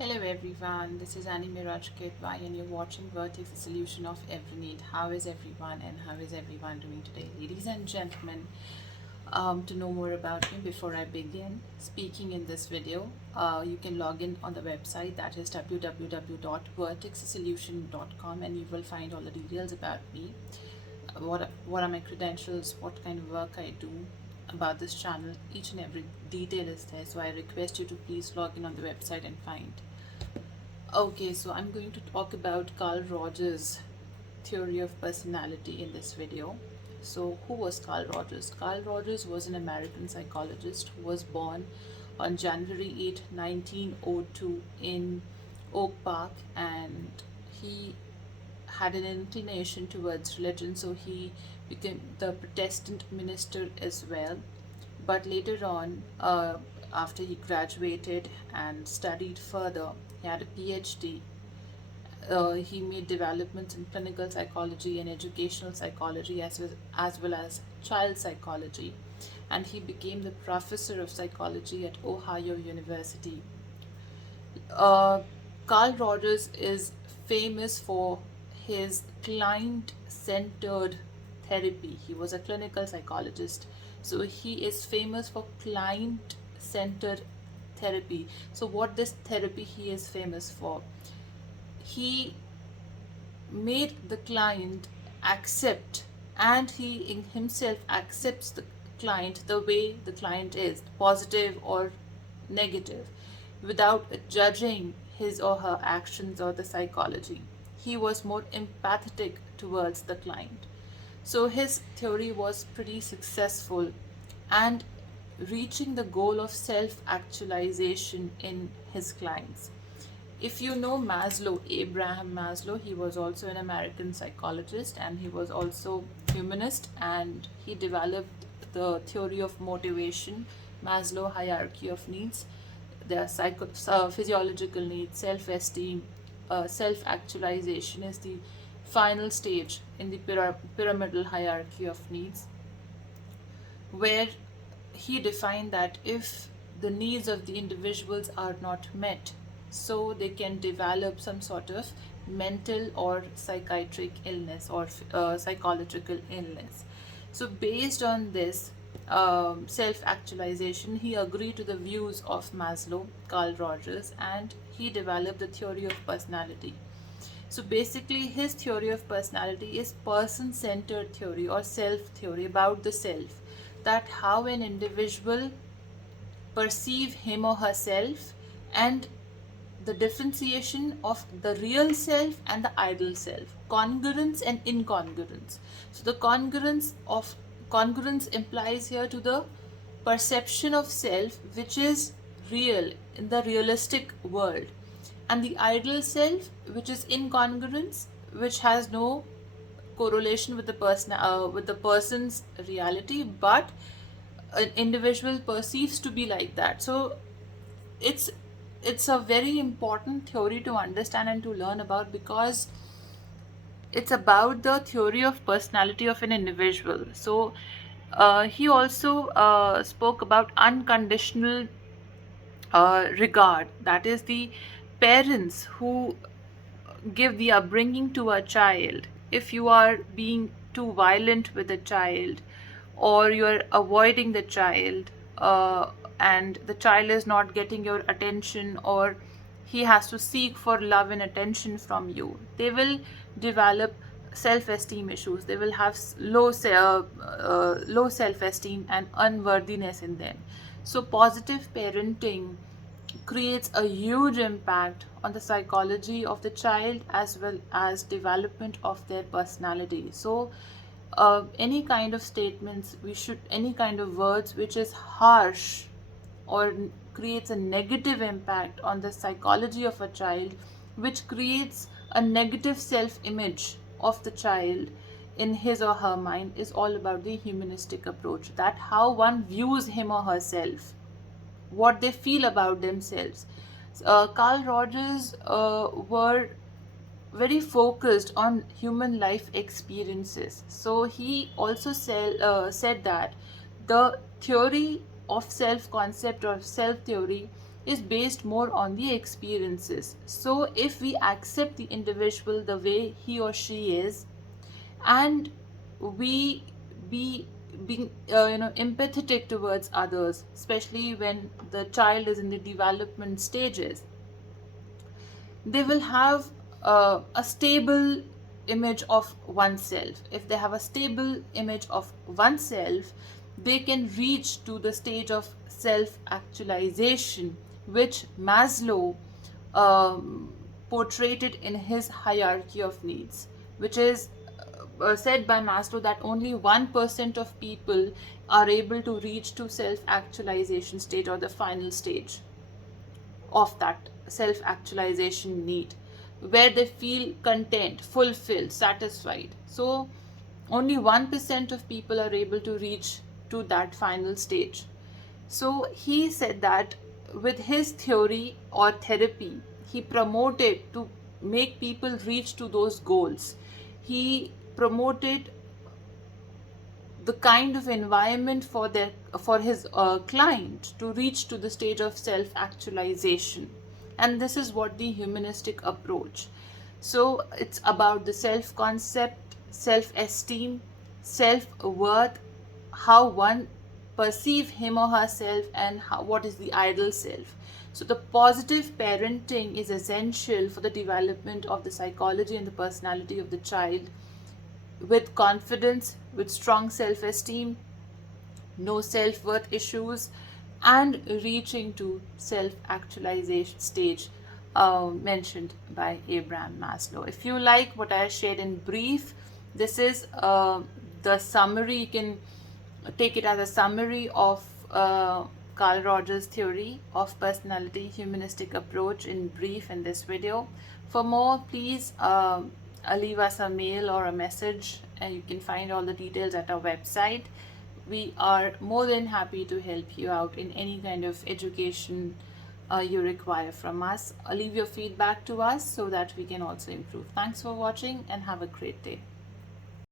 Hello everyone, this is Meraj Kidwai and you're watching Vertex, the solution of every need. How is everyone and how is everyone doing today? Ladies and gentlemen, to know more about me before I begin speaking in this video, you can log in on the website, that is www.vertexsolution.com, and you will find all the details about me, what are my credentials, what kind of work I do about this channel. Each and every detail is there, so I request you to please log in on the website and find. Okay, so I'm going to talk about Carl Rogers' theory of personality in this video. So, who was Carl Rogers? Carl Rogers was an American psychologist who was born on January 8, 1902 in Oak Park, and he had an inclination towards religion, so he became the Protestant minister as well. But later on, after he graduated and studied further, he had a PhD. He made developments in clinical psychology and educational psychology, as well as child psychology, and he became the professor of psychology at Ohio University. Uh, Carl Rogers is famous for his client centered therapy. He was a clinical psychologist, so he is famous for client centered therapy. So, what this therapy he is famous for? He made the client accept, and he in himself accepts the client the way the client is, positive or negative, without judging his or her actions or the psychology. He was more empathetic towards the client. So his theory was pretty successful and reaching the goal of self actualization in his clients. If you know Maslow, Abraham Maslow, he was also an American psychologist and he was also humanist, and he developed the theory of motivation, Maslow hierarchy of needs. There are physiological needs, self-esteem, self-actualization is the final stage in the pyramidal hierarchy of needs, where he defined that if the needs of the individuals are not met, so they can develop some sort of mental or psychiatric illness or psychological illness. So, based on this self actualization, he agreed to the views of Maslow, Carl Rogers, and he developed the theory of personality. So basically, his theory of personality is person centered theory or self theory about the self, that how an individual perceive him or herself, and the differentiation of the real self and the ideal self, congruence and incongruence. So the congruence implies here to the perception of self which is real in the realistic world, and the ideal self which is incongruence, which has no correlation with the person's reality, but an individual perceives to be like that. So it's it's a very important theory to understand and to learn about, because it's about the theory of personality of an individual. So he also spoke about unconditional regard, that is the parents who give the upbringing to a child. If you are being too violent with a child, or you are avoiding the child, and the child is not getting your attention, or he has to seek for love and attention from you, they will develop self-esteem issues. They will have low self-esteem and unworthiness in them. So positive parenting creates a huge impact on the psychology of the child as well as development of their personality. So any kind of statements we should any kind of words which is harsh or creates a negative impact on the psychology of a child, which creates a negative self image of the child in his or her mind, is all about the humanistic approach, that how one views him or herself, what they feel about themselves. Carl Rogers were very focused on human life experiences. So he also said that the theory of self concept or self theory is based more on the experiences. So if we accept the individual the way he or she is, and we be being empathetic towards others, especially when the child is in the development stages, they will have a stable image of oneself. If they have a stable image of oneself, they can reach to the stage of self actualization, which Maslow portrayed it in his hierarchy of needs, which is said by Maslow that only 1% of people are able to reach to self actualization stage, or the final stage of that self actualization need, where they feel content, fulfilled, satisfied. So, only 1% of people are able to reach to that final stage. So, he said that with his theory or therapy, he promoted to make people reach to those goals. He promoted the kind of environment for his client to reach to the stage of self actualization. And this is what the humanistic approach. So it's about the self concept, self esteem, self worth, how one perceive him or herself, and what is the ideal self. So the positive parenting is essential for the development of the psychology and the personality of the child, with confidence, with strong self esteem, no self worth issues, and reaching to self actualization stage mentioned by Abraham Maslow. If you like what I shared in brief, this is the summary. You can take it as a summary of Carl Rogers' theory of personality, humanistic approach in brief in this video. For more, please leave us a mail or a message, and you can find all the details at our website. We are more than happy to help you out in any kind of education you require from us. Leave your feedback to us so that we can also improve. Thanks for watching and have a great day.